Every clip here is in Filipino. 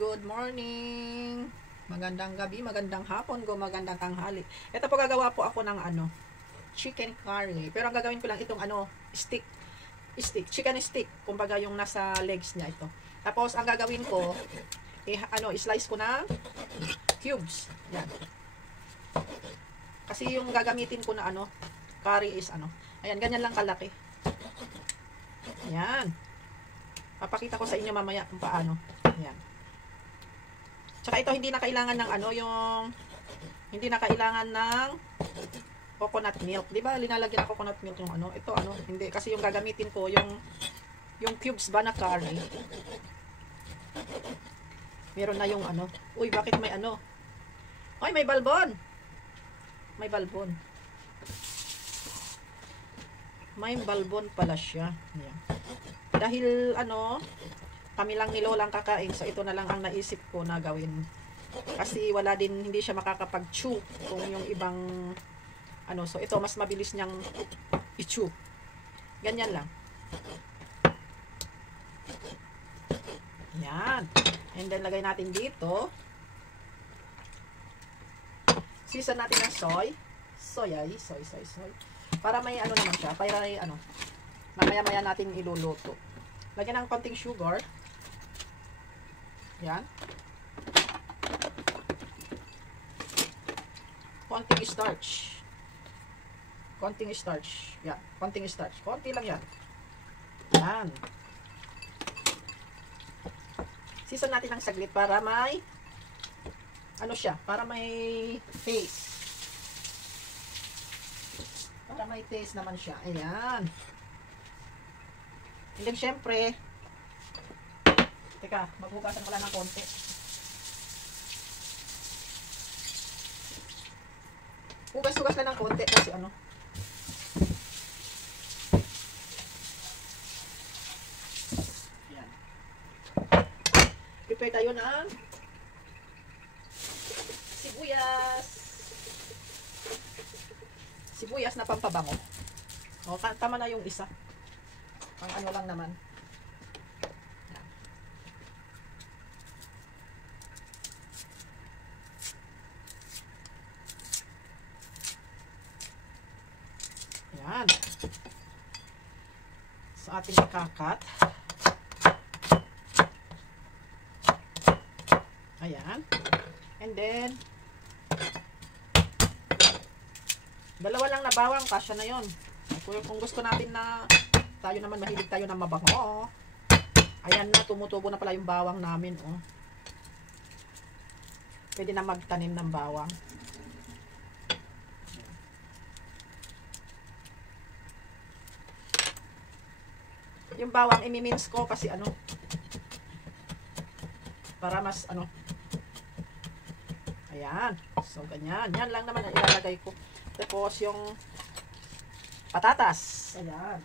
good morning, magandang gabi, magandang hapon, magandang tanghali. Ito po gagawa po ako ng chicken curry. Pero ang gagawin ko lang itong stick, chicken stick, kumbaga yung nasa legs niya ito. Tapos ang gagawin ko, slice ko ng cubes. Yan. Kasi yung gagamitin ko na curry is ayan, ganyan lang kalaki. Ayan. Papakita ko sa inyo mamaya kung paano. Ayan. Tsaka ito hindi na kailangan ng hindi na kailangan ng coconut milk. 'Di ba? Linalagyan ng coconut milk yung ito hindi kasi yung gagamitin ko yung cubes ba na curry. Meron na yung Uy, bakit may Ay, may balbon. May balbon. May balbon pala siya. Ayan. Dahil kami lang ni Lolang kakain, so ito na lang ang naisip ko na gawin. Kasi wala din, hindi siya makakapag-chew kung yung ibang so ito mas mabilis niyang i-chew. Ganyan lang. Yan. And then lagay natin dito. Season natin ng soy. Soy. Para may naman siya, para may mamaya-maya natin iluluto. Lagyan ng konting sugar. Yan. Konting starch. Yan. Konting starch. Konti lang yan. Yan. Season natin ng saglit para may siya, para may taste. Para may taste naman siya. Ayan. And then, syempre, teka, maghugasan ko lang ng konti. Hugas-hugas lang ng konti kasi Ayan. Prepare tayo ng sibuyas na pampabango. O, tama na yung isa. Ang lang naman. Yan. Sa ating ikakat. Ayan. And then, dalawa lang na bawang, kasya na yon. Kung gusto natin na tayo naman mahilig tayo ng mabango. Ayan na, tumutubo na pala yung bawang namin. Oh. Pwede na magtanim ng bawang. Yung bawang imimins ko kasi para mas ayan. So ganyan. Yan lang naman ang ilalagay ko. Tapos yung patatas. Ayan.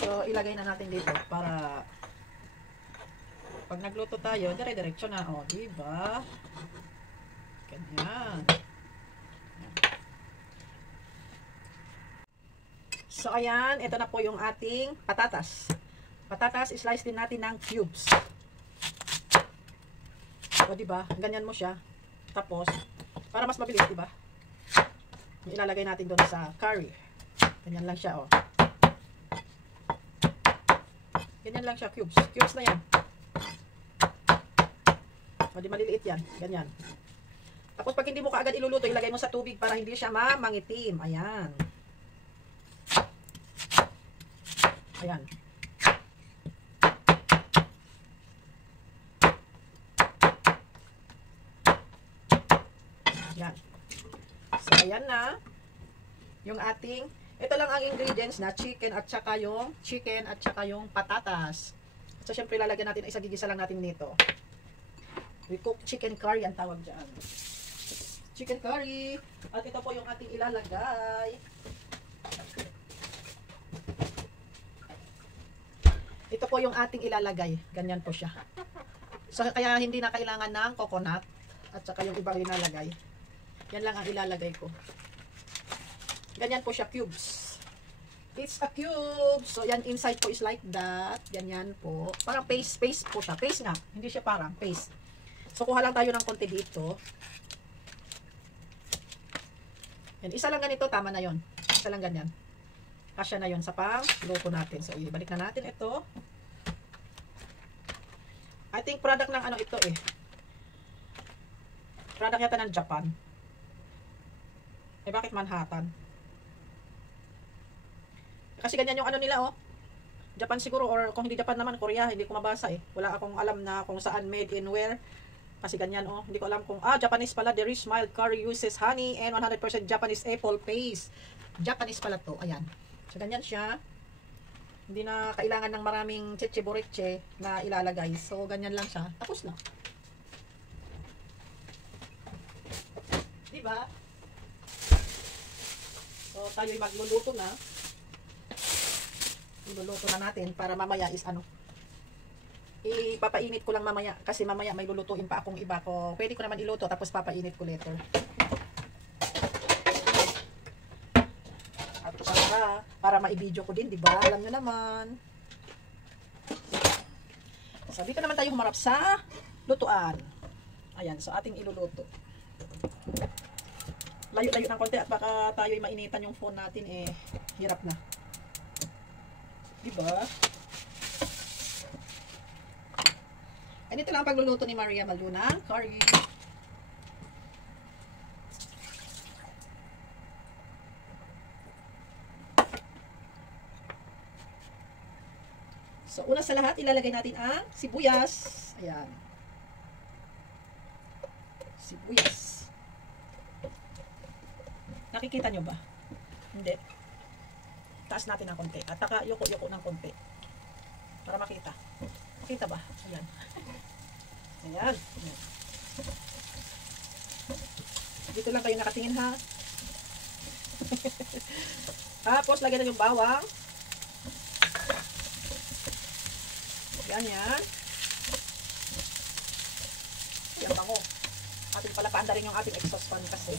So, ilagay na natin dito para pag nagluto tayo, dire-diretso na. O, diba? Ganyan. So, ayan. Ito na po yung ating patatas. Patatas, slice din natin ng cubes. O, diba? Ganyan mo siya. Tapos, para mas mabilis, diba? Ilalagay natin doon sa curry. Ganyan lang siya, o. Ganyan lang siya, cubes. Cubes na yan. O, di maliliit yan. Ganyan. Tapos, pag hindi mo kaagad iluluto, ilagay mo sa tubig para hindi siya mangitim. Ayan. Ayan. Yan. So, ayan na. Yung ating, ito lang ang ingredients na chicken at saka yung patatas. So, syempre, lalagyan natin, gigisa lang natin nito. We cook chicken curry ang tawag dyan. Chicken curry. At ito po yung ating ilalagay. Ito po yung ating ilalagay. Ganyan po siya. So, kaya hindi na kailangan ng coconut at saka yung ibang ilalagay. Yan lang ang ilalagay ko. Ganyan po siya, cubes. It's a cube. So, yan, inside po is like that. Ganyan po. Parang paste po siya. Paste nga. Hindi siya parang paste. So, kuha lang tayo ng konti dito. Yan, isa lang ganito, tama na yon. Isa lang ganyan. Kasya na yon sa pang luto natin. So, ibalik na natin ito. I think product ng ano ito eh. Product yata ng Japan. Eh, bakit Manhattan? Kasi ganyan yung ano nila, oh. Japan siguro, or kung hindi Japan naman, Korea. Hindi ko mabasa eh. Wala akong alam na kung saan made in where. Kasi ganyan, oh. Hindi ko alam kung, Japanese pala. The rich mild curry uses honey and 100% Japanese apple paste. Japanese pala to. Ayan. So, ganyan siya. Hindi na kailangan ng maraming cheche-boreche na ilalagay. So, ganyan lang siya. Tapos na. Diba? So, tayo'y magluluto na. Iluluto na natin para mamaya is ano. Ipapainit ko lang mamaya. Kasi mamaya may lulutuin pa akong iba ko. Pwede ko naman iluto tapos papainit ko later. At para ma-video ko din, di ba? Alam nyo naman. So, dito naman tayo humarap sa lutuan. Ayan, so ating iluluto. Layo-layo ng konti at baka tayo'y mainitan yung phone natin eh. Hirap na. Diba? And ito lang pagluluto ni Maria Maluna curry. So, una sa lahat, ilalagay natin ang sibuyas. Ayan. Sibuyas. Nakikita nyo ba? Hindi. Taas natin ng konti. At taka yuko-yuko ng konti. Para makita. Makita ba? Ayan. Ayan. Dito lang kayo nakatingin ha. Tapos, lagyan na yung bawang. Ganyan. Yan bango. Ating pala paanda rin yung ating exhaust fan kasi.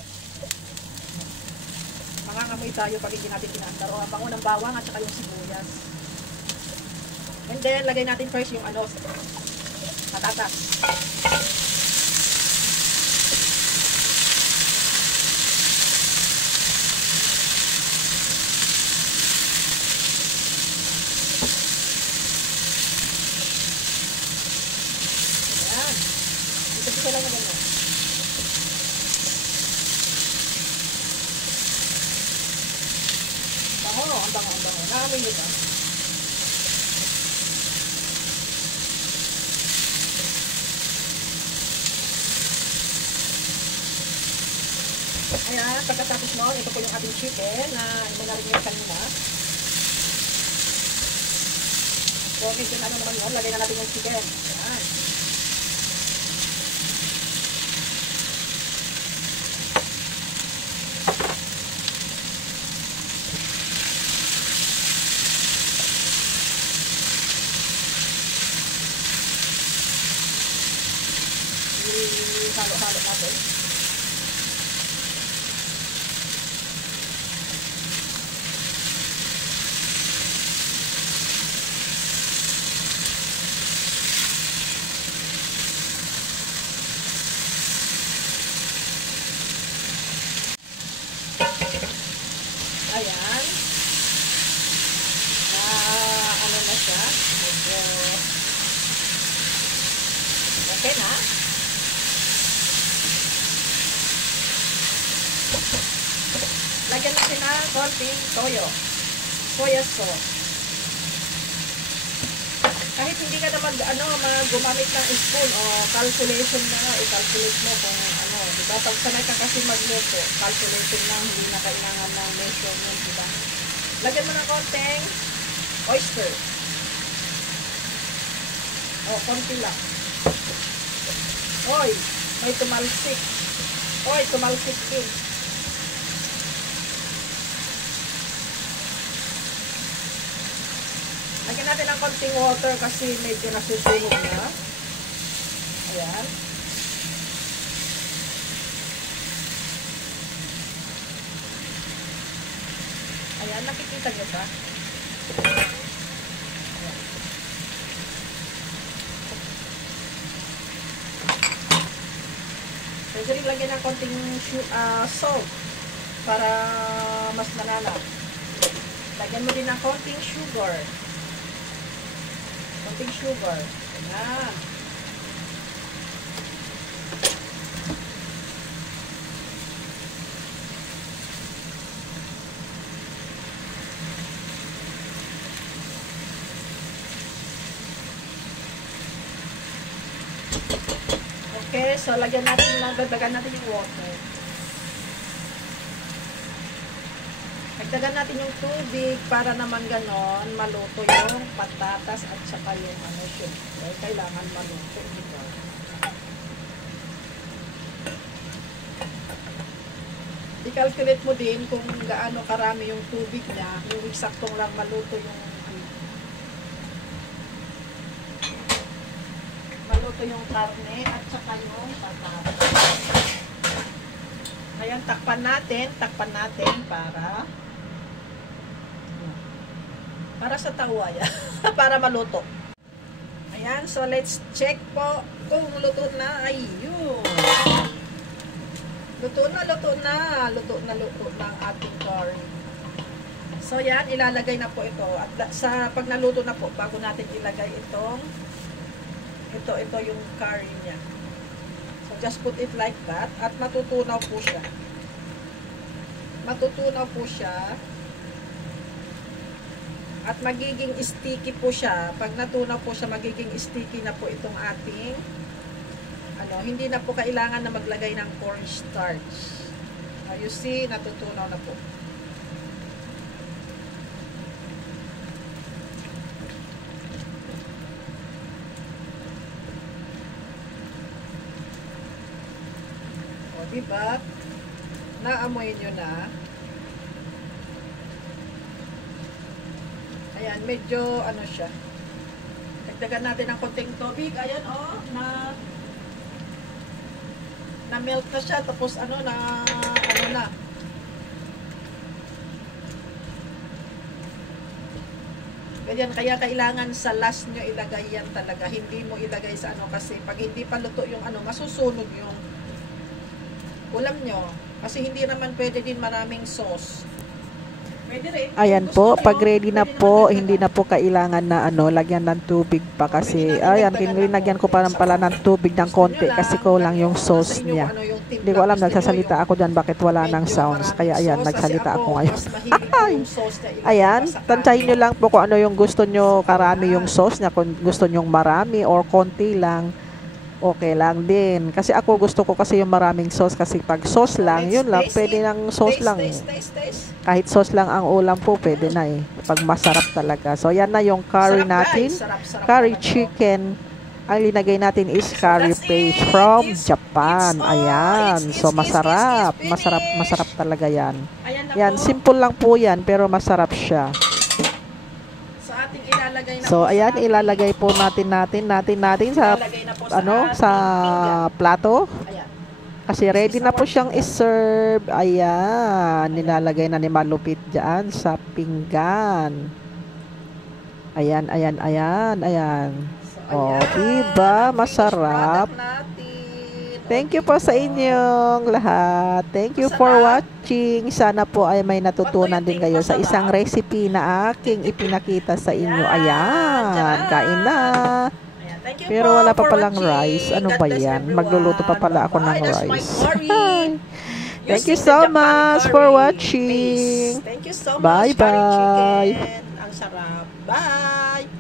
Mangangamoy tayo pag hindi natin pinaandar. O, ang bango ng bawang at saka yung sibuyas. And then, lagay natin first yung ano, patatas. Ayan. Ito lang na ganyan. Ang bango. Naamoy nyo ba? Ayan, pagkatapos nun, ito po yung ating chicken na inarin kanina. So, medyo na ano naman yun, lagay na natin yung chicken. Ayan. Halo-halo natin. Ayan. Ano na siya? Medyo okay na. Lagyan natin ng konting toyo. Soya sauce. Kahit hindi ka naman gumamit ng spoon o calculation na, i-calculate mo kung ano. Diba? Pag sanay ka kasi magluto, calculation lang, hindi na kailangan ng measurement, diba? Lagyan mo ng konting oyster. O, konti lang. Oy, may tumalsik. Oy, tumalsik din. Lagyan natin ng konting water kasi medyo nasusunog na. Ayan. Ayan, nakikita nyo ba? Ayan. Pwede rin lagyan ng konting salt para mas malala. Lagyan mo din ng konting sugar. Konting sugar. Ayan. Okay, so lagyan natin, dagdagan natin yung water. Dagdagan natin yung tubig para naman ganon maluto yung patatas at saka yung ano syempre. Kailangan maluto, diba? I-calculate mo din kung gaano karami yung tubig niya, yung eksaktong lang maluto yung karne at saka yung patatas. Ayan, takpan natin para sa tawa yan. Para maluto. Ayan, so let's check po kung luto na. Ayun. Luto na ang ating curry. So yan, ilalagay na po ito. At sa pag naluto na po, bago natin ilagay itong ito yung curry niya. So just put it like that at matutunaw po siya. At magiging sticky po siya. Pag natunaw po siya, magiging sticky na po itong ating hindi na po kailangan na maglagay ng cornstarch. You see, natutunaw na po. Diba? Naamoy nyo na. Ayan, medyo siya. Dagdagan natin ng konting tubig. Ayan, na melt na siya. Tapos na. Ganyan, kaya kailangan sa last nyo ilagay yan talaga. Hindi mo ilagay sa kasi pag hindi pa luto yung masusunog yung ulam nyo. Kasi hindi naman pwede din maraming sauce. Pwede rin. Ayan po, pag ready na po, hindi na po kailangan na lagyan ng tubig pa kasi, ayan, linagyan ko pa pala ng tubig ng konti kasi kulang yung sauce niya. Hindi ko alam, nagsasalita ako dyan bakit wala ng sounds. Kaya ayan, nagsalita ako ngayon. Ayan, tantsahin nyo lang po kung ano yung gusto nyo, karami yung sauce niya, kung gusto nyo marami or konti lang. Okay lang din. Kasi ako gusto ko kasi yung maraming sauce. Kasi pag sauce lang, yun lang. Pwede ng sauce lang. Kahit sauce lang ang ulam po, pwede na eh. Pag masarap talaga. So, yan na yung curry natin. Curry chicken. Ang linagay natin is curry paste from Japan. Ayan. So, masarap. Masarap talaga yan. Yan, simple lang po yan. Pero masarap siya. So, ayan, ilalagay po natin sa sa plato. Kasi ready na po siyang i-serve. Ayan, nilalagay na ni Malupit diyan sa pinggan. Ayan. Oh, diba? Masarap. Thank you po sa inyong lahat. Thank you for watching. Sana po ay may natutunan din kayo sa isang recipe na aking ipinakita sa inyo. Ayan, kain na. Pero wala pa palang rice. Ano ba yan? Magluluto pa pala ako ng rice. Thank you so much for watching. Thank you so much. Bye-bye. Ang sarap. Bye.